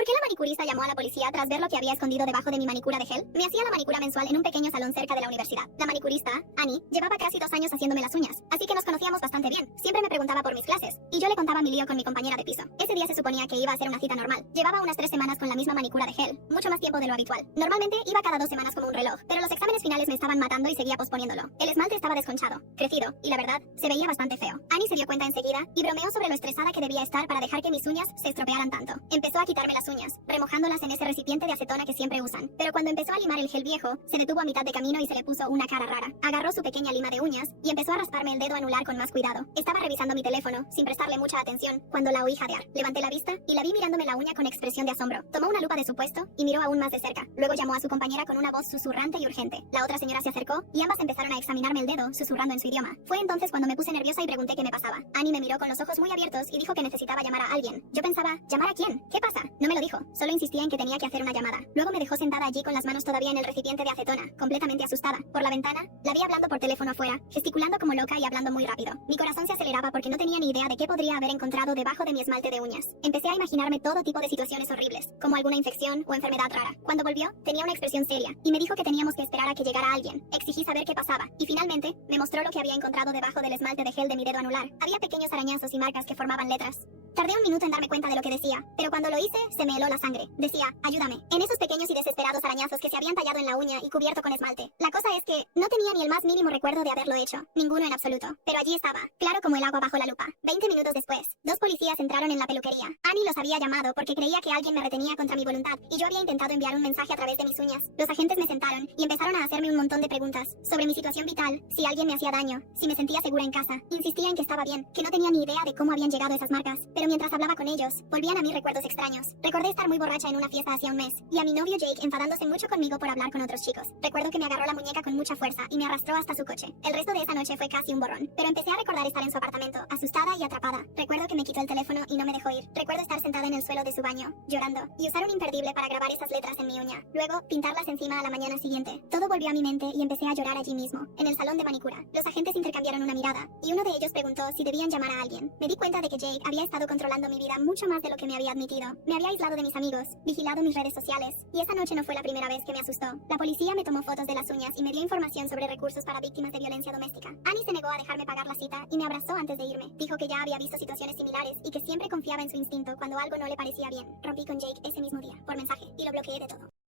¿Por qué la manicurista llamó a la policía tras ver lo que había escondido debajo de mi manicura de gel? Me hacía la manicura mensual en un pequeño salón cerca de la universidad. La manicurista, Annie, llevaba casi 2 años haciéndome las uñas, así que nos conocíamos bastante bien. Siempre me preguntaba por mis clases, y yo le contaba mi lío con mi compañera de piso. Ese día se suponía que iba a ser una cita normal. Llevaba unas 3 semanas con la misma manicura de gel, mucho más tiempo de lo habitual. Normalmente iba cada 2 semanas como un reloj, pero los exámenes finales me estaban matando y seguía posponiéndolo. El esmalte estaba desconchado, crecido, y la verdad, se veía bastante feo. Annie se dio cuenta enseguida y bromeó sobre lo estresada que debía estar para dejar que mis uñas se estropearan tanto. Empezó a quitarme las uñas, remojándolas en ese recipiente de acetona que siempre usan. Pero cuando empezó a limar el gel viejo, se detuvo a mitad de camino y se le puso una cara rara. Agarró su pequeña lima de uñas y empezó a rasparme el dedo anular con más cuidado. Estaba revisando mi teléfono, sin prestarle mucha atención, cuando la oí jadear. Levanté la vista y la vi mirándome la uña con expresión de asombro. Tomó una lupa de su puesto y miró aún más de cerca. Luego llamó a su compañera con una voz susurrante y urgente. La otra señora se acercó y ambas empezaron a examinarme el dedo, susurrando en su idioma. Fue entonces cuando me puse nerviosa y pregunté qué me pasaba. Annie me miró con los ojos muy abiertos y dijo que necesitaba llamar a alguien. Yo pensaba, ¿llamar a quién? ¿Qué pasa? No me lo dijo, solo insistía en que tenía que hacer una llamada. Luego me dejó sentada allí con las manos todavía en el recipiente de acetona, completamente asustada. Por la ventana, la vi hablando por teléfono afuera, gesticulando como loca y hablando muy rápido. Mi corazón se aceleraba porque no tenía ni idea de qué podría haber encontrado debajo de mi esmalte de uñas. Empecé a imaginarme todo tipo de situaciones horribles, como alguna infección o enfermedad rara. Cuando volvió, tenía una expresión seria y me dijo que teníamos que esperar a que llegara alguien. Exigí saber qué pasaba y finalmente me mostró lo que había encontrado debajo del esmalte de gel de mi dedo anular. Había pequeños arañazos y marcas que formaban letras. Tardé un minuto en darme cuenta de lo que decía, pero cuando lo hice, se me heló la sangre. Decía, ayúdame, en esos pequeños y desesperados arañazos que se habían tallado en la uña y cubierto con esmalte. La cosa es que no tenía ni el más mínimo recuerdo de haberlo hecho, ninguno en absoluto. Pero allí estaba, claro como el agua bajo la lupa. 20 minutos después, 2 policías entraron en la peluquería. Annie los había llamado porque creía que alguien me retenía contra mi voluntad, y yo había intentado enviar un mensaje a través de mis uñas. Los agentes me sentaron y empezaron a hacerme un montón de preguntas sobre mi situación vital, si alguien me hacía daño, si me sentía segura en casa. Insistía en que estaba bien, que no tenía ni idea de cómo habían llegado esas marcas, pero mientras hablaba con ellos, volvían a mí recuerdos extraños. Recordé estar muy borracha en una fiesta hacía un mes, y a mi novio Jake enfadándose mucho conmigo por hablar con otros chicos. Recuerdo que me agarró la muñeca con mucha fuerza y me arrastró hasta su coche. El resto de esa noche fue casi un borrón, pero empecé a recordar estar en su apartamento, asustada y atrapada. Recuerdo que me quitó el teléfono y no me dejó ir. Recuerdo estar sentada en el suelo de su baño, llorando, y usar un imperdible para grabar esas letras en mi uña. Luego, pintarlas encima a la mañana siguiente. Todo volvió a mi mente y empecé a llorar allí mismo, en el salón de manicura. Los agentes intercambiaron una mirada, y uno de ellos preguntó si debían llamar a alguien. Me di cuenta de que Jake había estado controlando mi vida mucho más de lo que me había admitido. Me había aislado de mis amigos, vigilado mis redes sociales, y esa noche no fue la primera vez que me asustó. La policía me tomó fotos de las uñas y me dio información sobre recursos para víctimas de violencia doméstica. Annie se negó a dejarme pagar la cita y me abrazó antes de irme. Dijo que ya había visto situaciones similares y que siempre confiaba en su instinto cuando algo no le parecía bien. Rompí con Jake ese mismo día, por mensaje, y lo bloqueé de todo.